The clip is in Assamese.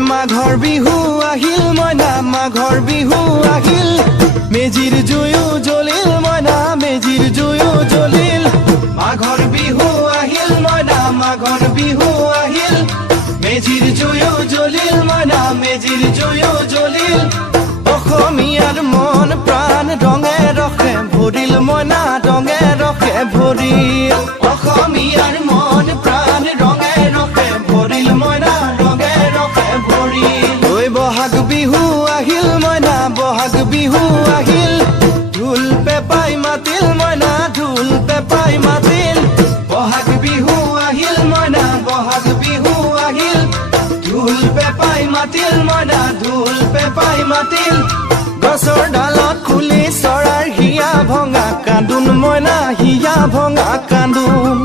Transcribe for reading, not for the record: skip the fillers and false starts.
মাঘৰ বিহু আহিল মইনা মাঘৰ বিহু আহিল মেজিৰ জুয়ো জ্বলিল মইনা মেজিৰ জুয়ো জ্বলিল মাঘৰ বিহু আহিল মইনা মাঘৰ বিহু আহিল মেজিৰ জুয়ো জ্বলিল মইনা মেজিৰ জুয়ো জ্বলিল অসমীয়াৰ মন প্ৰাণ ৰঙে ৰখে ভৰিল মইনা ৰঙে ৰখে ভৰিল অসমীয়াৰ মন প্ৰাণ ৰঙে ৰখে ভৰিল মইনা ৰঙে ৰখে ভৰিল ঐ বহাগ বিহু আহিল মইনা বহাগ বিহু আহিল ঢোল পেপাই মাতিল মইনা ঢোল পেপাই মাতিল বহাগ বিহু আহিল মইনা বহাগ বিহু আহিল ঢোল পেপাই মাতিল মইনা ঢোল পেপাই মাতিল গছৰ ডালত খুলি চৰাইৰ হিয়া ভঙা কান্দোন মইনা হিয়া ভঙা কান্দোন